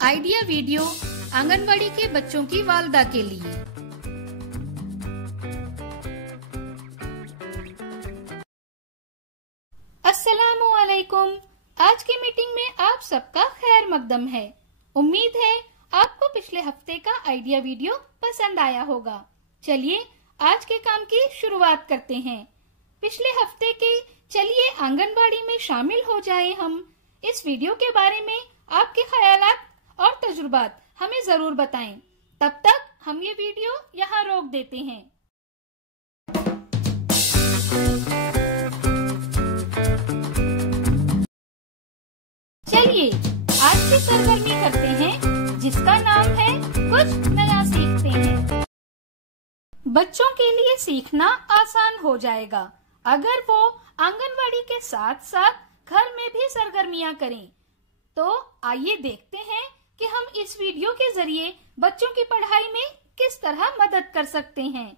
Idea video anganwadi के बच्चों की वालदा के लिए। अस्सलामु अलैकुम। आज की मीटिंग में आप सबका खैर मकदम है। उम्मीद है आपको पिछले हफ्ते का आइडिया वीडियो पसंद आया होगा। चलिए आज के काम की शुरुआत करते हैं। पिछले हफ्ते के चलिए आंगनबाड़ी में शामिल हो जाए हम। इस वीडियो के बारे में आपके ख्यालात और तजुर्बात हमें जरूर बताएं। तब तक हम ये वीडियो यहाँ रोक देते हैं। चलिए आज की सरगर्मी करते हैं जिसका नाम है कुछ नया सीखते हैं। बच्चों के लिए सीखना आसान हो जाएगा अगर वो आंगनवाड़ी के साथ साथ घर में भी सरगर्मियां करें। तो आइए देखते हैं कि हम इस वीडियो के जरिए बच्चों की पढ़ाई में किस तरह मदद कर सकते हैं।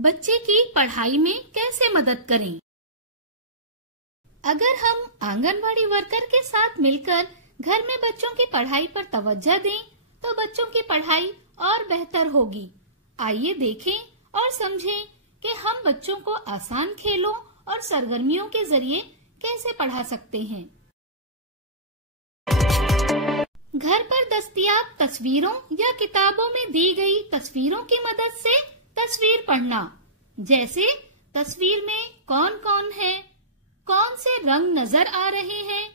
बच्चे की पढ़ाई में कैसे मदद करें? अगर हम आंगनवाड़ी वर्कर के साथ मिलकर घर में बच्चों की पढ़ाई पर तवज्जो दें तो बच्चों की पढ़ाई और बेहतर होगी। आइए देखें और समझें कि हम बच्चों को आसान खेलों और सरगर्मियों के जरिए कैसे पढ़ा सकते हैं। घर पर दस्तयाब तस्वीरों या किताबों में दी गई तस्वीरों की मदद से तस्वीर पढ़ना, जैसे तस्वीर में कौन कौन है, कौन से रंग नजर आ रहे हैं,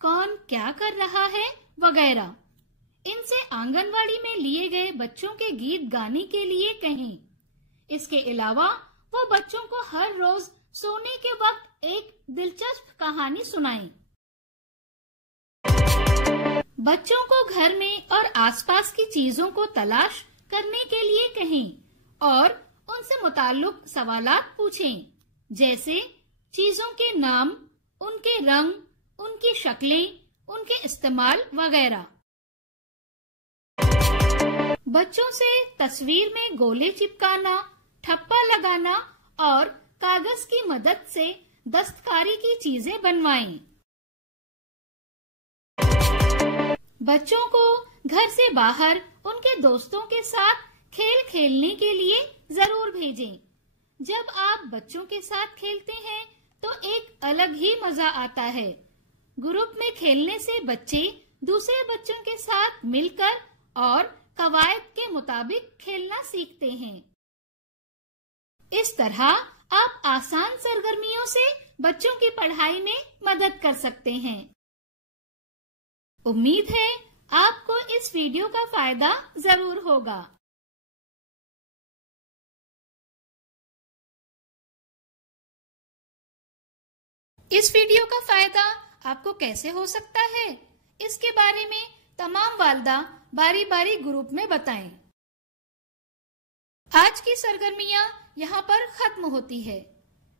कौन क्या कर रहा है वगैरह। इनसे आंगनवाड़ी में लिए गए बच्चों के गीत गाने के लिए कहें। इसके अलावा वो बच्चों को हर रोज सोने के वक्त एक दिलचस्प कहानी सुनाएं। बच्चों को घर में और आसपास की चीजों को तलाश करने के लिए कहें और उनसे मुताल्लिक सवालात पूछें, जैसे चीजों के नाम, उनके रंग, उनकी शक्लें, उनके इस्तेमाल वगैरह। बच्चों से तस्वीर में गोले चिपकाना, ठप्पा लगाना और कागज की मदद से दस्तकारी की चीजें बनवाएं। बच्चों को घर से बाहर उनके दोस्तों के साथ खेल खेलने के लिए जरूर भेजें। जब आप बच्चों के साथ खेलते हैं तो एक अलग ही मजा आता है। ग्रुप में खेलने से बच्चे दूसरे बच्चों के साथ मिलकर और कवायद के मुताबिक खेलना सीखते हैं। इस तरह आप आसान सरगर्मियों से बच्चों की पढ़ाई में मदद कर सकते हैं। उम्मीद है आपको इस वीडियो का फायदा जरूर होगा। इस वीडियो का फायदा आपको कैसे हो सकता है, इसके बारे में तमाम वालदा बारी बारी ग्रुप में बताएं। आज की सरगर्मियां यहाँ पर खत्म होती है।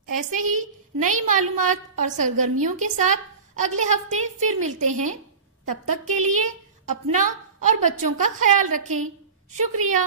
ऐसे ही नई मालूमात और सरगर्मियों के साथ अगले हफ्ते फिर मिलते हैं। तब तक के लिए अपना और बच्चों का ख्याल रखें। शुक्रिया।